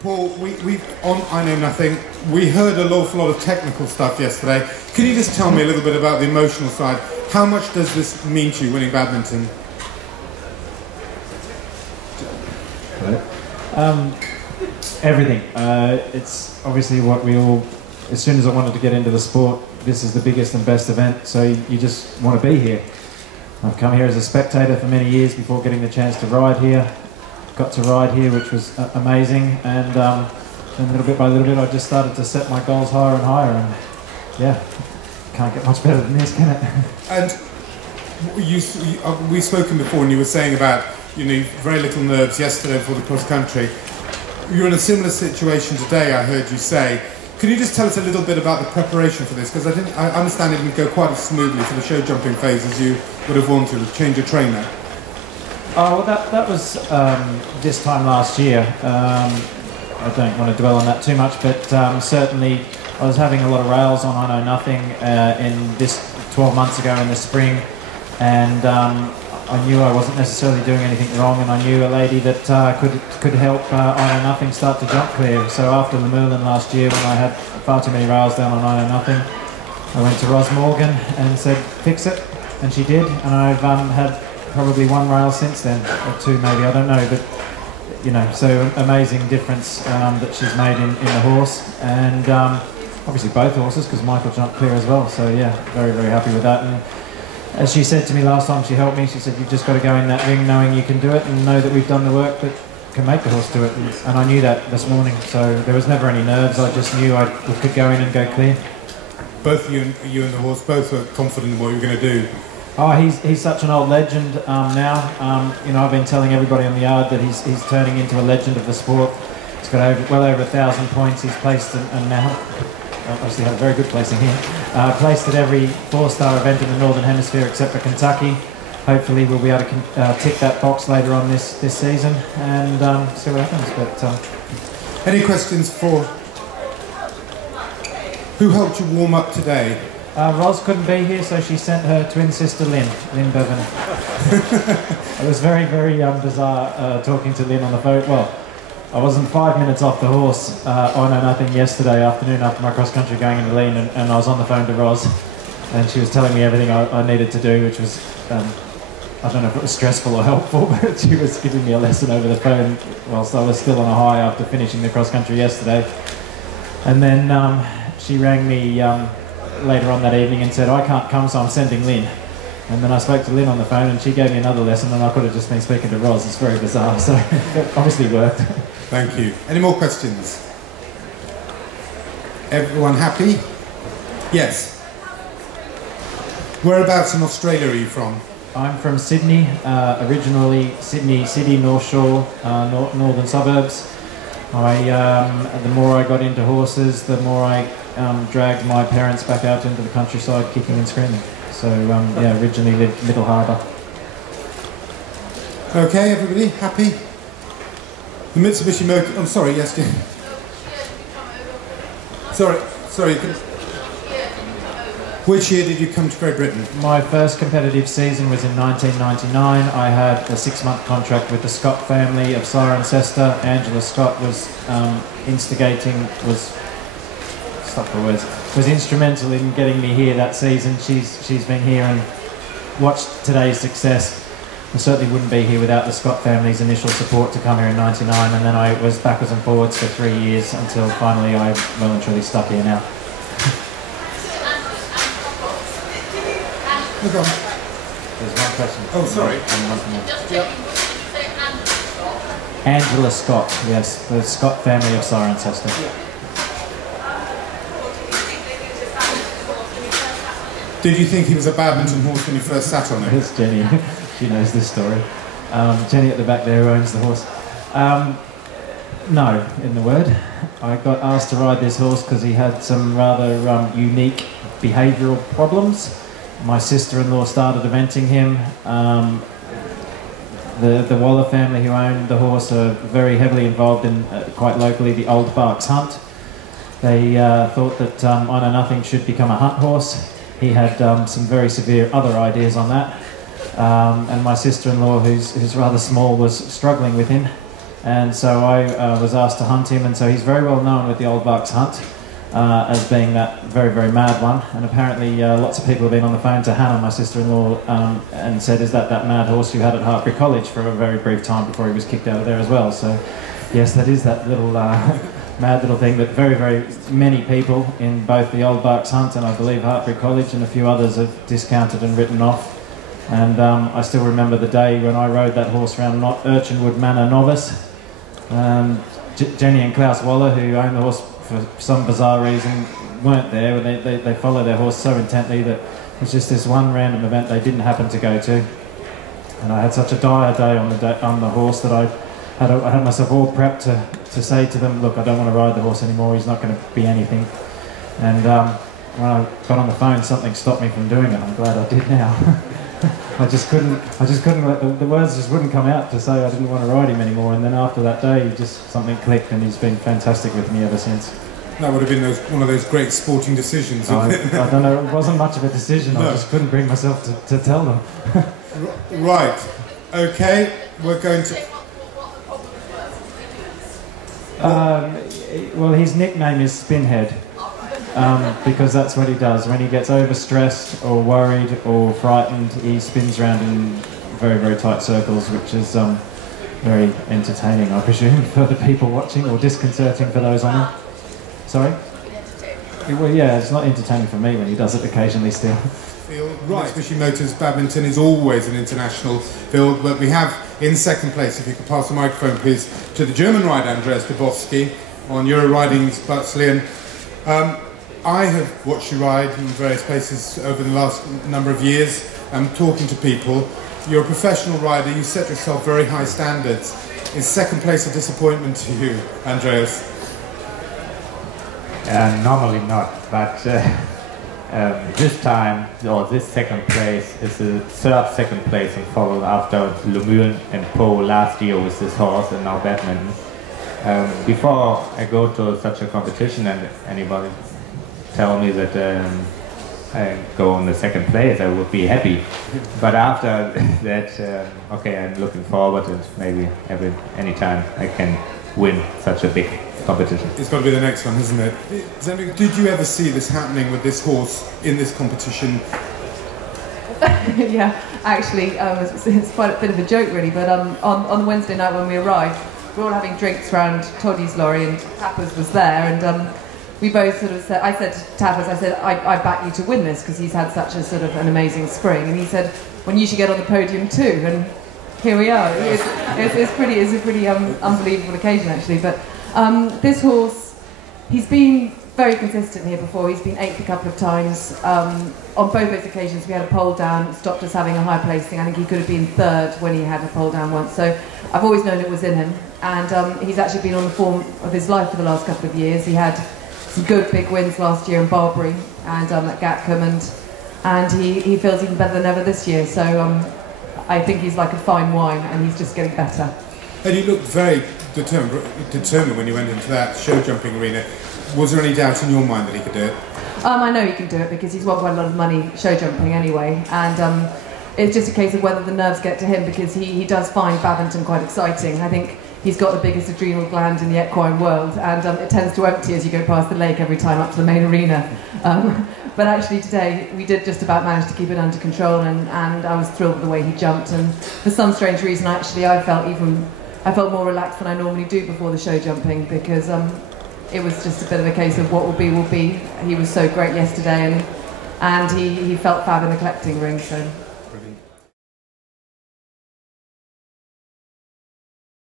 Paul, on I Know Nothing, we heard an awful lot of technical stuff yesterday. Can you just tell me a little bit about the emotional side? How much does this mean to you, winning badminton? Everything. It's obviously what we all, as soon as I wanted to get into the sport, this is the biggest and best event, so you just want to be here. I've come here as a spectator for many years before getting the chance to ride here. Got to ride here, which was amazing, and little bit by little bit I just started to set my goals higher and higher, and yeah, can't get much better than this, can it? And we've spoken before, and you were saying about, you know, very little nerves yesterday before the cross country. You're in a similar situation today, I heard you say. Could you just tell us a little bit about the preparation for this? Because I understand it didn't go quite as smoothly for the show jumping phase as you would have wanted to change your trainer. Oh, well, that was this time last year. I don't want to dwell on that too much, but certainly I was having a lot of rails on I Know Nothing in this 12 months ago in the spring, and I knew I wasn't necessarily doing anything wrong, and I knew a lady that could help I Know Nothing start to jump clear. So after the Merlin last year, when I had far too many rails down on I Know Nothing, I went to Ros Morgan and said, fix it, and she did, and I've had probably one rail since then, or two maybe, I don't know, but you know, so amazing difference that she's made in the horse, and obviously both horses, because Michael jumped clear as well, so yeah, very, very happy with that. And as she said to me last time she helped me, she said, you've just got to go in that ring knowing you can do it and know that we've done the work that can make the horse do it, and I knew that this morning, so there was never any nerves. I just knew I could go in and go clear. Both you and the horse both were confident in what you were going to do. Oh, he's such an old legend now. You know, I've been telling everybody on the yard that he's turning into a legend of the sport. He's got well over 1,000 points. He's placed and now, obviously had a very good placing here. Placed at every 4-star event in the Northern Hemisphere except for Kentucky. Hopefully we'll be able to tick that box later on this season and see what happens. But any questions for who helped you warm up today? Ros couldn't be here, so she sent her twin sister Lynn Bevan. It was very, very bizarre talking to Lynn on the phone. Well, I wasn't 5 minutes off the horse I Know Nothing yesterday afternoon after my cross country going into Lean, and I was on the phone to Ros, and she was telling me everything I needed to do, which was, I don't know if it was stressful or helpful, but she was giving me a lesson over the phone whilst I was still on a high after finishing the cross country yesterday. And then she rang me later on that evening and said, I can't come, so I'm sending Lynn. And then I spoke to Lynn on the phone and she gave me another lesson, and I could have just been speaking to Ros. It's very bizarre, so it obviously worked. Thank you. Any more questions? Everyone happy? Yes. Whereabouts in Australia are you from? I'm from Sydney, originally Sydney City, North Shore, northern suburbs. The more I got into horses, the more I dragged my parents back out into the countryside kicking and screaming. So yeah, originally lived Middle Harbour. Okay, everybody, happy? The Mitsubishi Motor... I'm sorry, yes, Jim. Sorry. Which year did you come to Great Britain? My first competitive season was in 1999. I had a 6-month contract with the Scott family of Cirencester. Angela Scott was was instrumental in getting me here that season. She's been here and watched today's success. I certainly wouldn't be here without the Scott family's initial support to come here in '99, and then I was backwards and forwards for 3 years until finally I well and truly stuck here now. Look on. There's one question. Oh, sorry. And one more. Yep. Angela Scott, yes, the Scott family of Cirencester. Did you think he was a badminton horse when you first sat on him? It's Jenny. She knows this story. Jenny at the back there who owns the horse. No, in the word. I got asked to ride this horse because he had some rather unique behavioural problems. My sister-in-law started eventing him. The Waller family who owned the horse are very heavily involved in, quite locally, the Old Barks Hunt. They thought that I Know Nothing should become a hunt horse. He had some very severe other ideas on that. And my sister-in-law, who's rather small, was struggling with him. and so I was asked to hunt him, and so he's very well known with the Old Bucks hunt as being that very, very mad one. And apparently lots of people have been on the phone to Hannah, my sister-in-law, and said, is that mad horse you had at Hartbury College for a very brief time before he was kicked out of there as well? So yes, that is that little mad little thing that very, very many people in both the Old Bucks hunt and I believe Hartbury College and a few others have discounted and written off. And I still remember the day when I rode that horse around Urchinwood Manor Novice. Jenny and Klaus Waller, who owned the horse for some bizarre reason, weren't there. They follow their horse so intently that it was just this one random event they didn't happen to go to. And I had such a dire day on the horse that I had myself all prepped to say to them, look, I don't want to ride the horse anymore, he's not going to be anything. And when I got on the phone, something stopped me from doing it. I'm glad I did now. I just couldn't let the words just wouldn't come out to say I didn't want to ride him anymore. And then after that day, just something clicked, and he's been fantastic with me ever since. That would have been one of those great sporting decisions. I don't know, it wasn't much of a decision. No. I just couldn't bring myself to tell them. Right. Okay. We're going to. Well, his nickname is Spinhead. Because that's what he does. When he gets overstressed or worried or frightened, he spins around in very, very tight circles, which is very entertaining, I presume, for the people watching, or disconcerting for those on it. Sorry? Well, yeah, it's not entertaining for me when he does it occasionally still. Right, Mitsubishi Motors Badminton is always an international field, but we have in second place, if you could pass the microphone please, to the German rider Andreas Dibowski on Euro Riding's Berkeley. I have watched you ride in various places over the last number of years. I'm talking to people. You're a professional rider, you set yourself very high standards. Is second place a disappointment to you, Andreas? Normally not, but this time, or this second place, is the third second place in follow after Lumülen and Poe last year with this horse and now Badminton. Before I go to such a competition and anybody tell me that I go on the second place, I would be happy. But after that, okay, I'm looking forward, and maybe any time I can win such a big competition. It's got to be the next one, isn't it? Did you ever see this happening with this horse in this competition? Yeah, actually, it's quite a bit of a joke really, but on Wednesday night when we arrived, we were all having drinks around Toddy's lorry and Tappers was there, and we both sort of said, I said to Tappers, I back you to win this because he's had such a sort of an amazing spring, and he said, well, you should get on the podium too, and here we are. It's a pretty unbelievable occasion actually, but this horse, he's been very consistent here before. He's been 8th a couple of times. On both those occasions we had a pole down, stopped us having a high placing. I think he could have been 3rd when he had a pole down once, so I've always known it was in him, and he's actually been on the form of his life for the last couple of years. He had some good big wins last year in Barbary and at Gatcombe, and he feels even better than ever this year, so I think he's like a fine wine and he's just getting better. And you looked very determined when you went into that show jumping arena. Was there any doubt in your mind that he could do it? I know he can do it because he's won quite a lot of money show jumping anyway, and it's just a case of whether the nerves get to him, because he does find badminton quite exciting. I think he's got the biggest adrenal gland in the equine world, and it tends to empty as you go past the lake every time up to the main arena. But actually today we did just about manage to keep it under control, and I was thrilled with the way he jumped, and for some strange reason actually I felt more relaxed than I normally do before the show jumping, because it was just a bit of a case of what will be will be. He was so great yesterday, and he felt fab in the collecting ring, so